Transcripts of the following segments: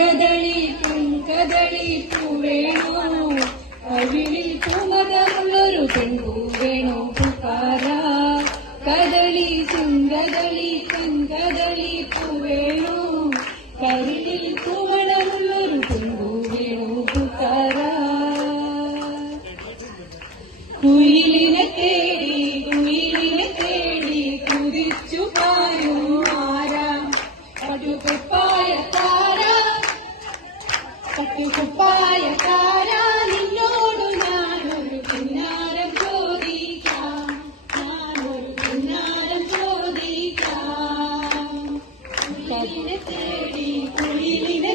ചെങ്കതളിക്കും കദളിപ്പൂ വേണോ. അവിളിൽ കുമതമുള്ളൊരു പെൺപൂ വേണോ പുക്കാര. കദളി ചെങ്കതളി കങ്കദളിപ്പൂ വേണോ. കരിലിൽ കുമണമുള്ളൊരു പെൺപൂ വേണോ പുക്കാര. കുയിലിനെ തേടി കുയിലിനെ തേടി കുതിച്ചു പായും പട്ടുകുപ്പായ താര നിന്നോട് ഞാനൊരു പിന്നാരം ചോദിക്കാം ഞാനൊരു പിന്നാരം ചോദിക്കാം തേടി കുയിലിനെ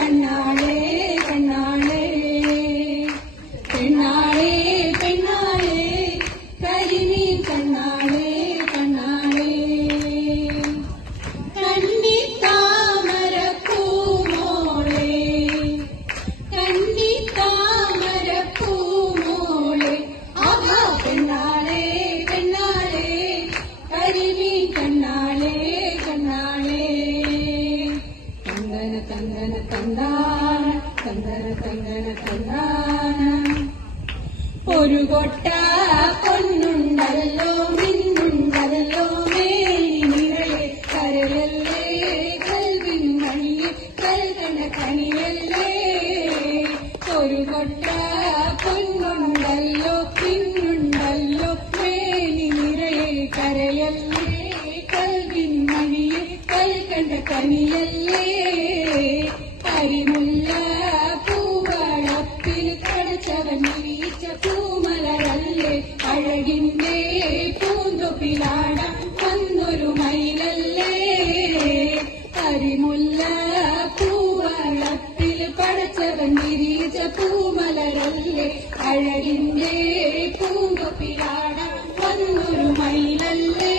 കണ്ണാളെ കണ്ണാളെ. പെണ്ണാളെ പെണ്ണാളെ. കരിനീ കണ്ണാളെ കണ്ണാളെ. കണ്ണി താമര പൂമോളെ കണ്ണി താമര ഒരു കൊട്ട പൊന്നുണ്ടല്ലോ മിന്നുണ്ടല്ലോ. അഴകിന്റെ പൂന്തൊപ്പിലാടാൻ വന്നൊരു മയിലല്ലേ?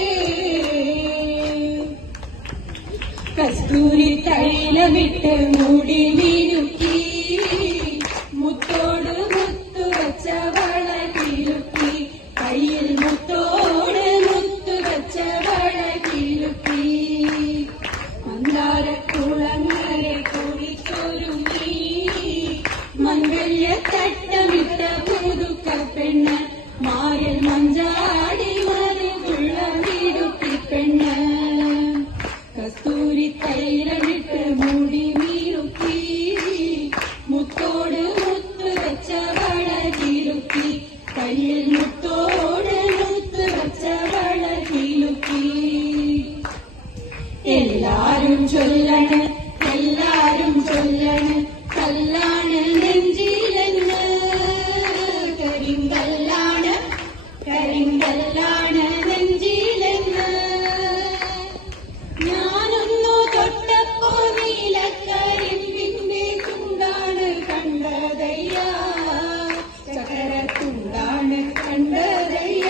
കസ്തൂരി തൈലമിട്ട് മുടി മിനുക്കി മുത്തോട് മുത്തു വച്ച വള കിലുക്കി കയ്യിൽ മുത്തോട് മുത്തു വച്ച വള കിലുക്കി കുളങ്ങളെ കുടിച്ചൊരുങ്ങി മംഗല്യ തട്ടമിട്ട കസ്തൂരി മുത്തോട് വെച്ച കയ്യിൽ മുത്തോട് വെച്ച എല്ലാരും ചൊല്ലണ് എല്ലാരും ചൊല്ലണ് കല്ലാണ് നെഞ്ചി കരിങ്കല്ലാണ് കരിങ്കല്ലാണ് നെഞ്ചിലെന്ന്. ഞാനൊന്നു തൊട്ടപ്പോ നീലക്കരിമ്പിന്റെ ചൂടാണ് കണ്ടതയ്യ. ചകര ചൂടാണ് കണ്ടതയ്യ.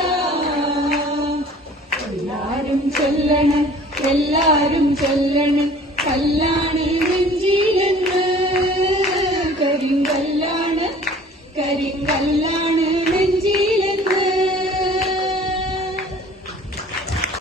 എല്ലാരും ചൊല്ലണം എല്ലാരും ചൊല്ലണം കല്ലാണ് നെഞ്ചിലെന്ന്. കരിങ്കല്ലാണ് കരിങ്കല്ലാണ്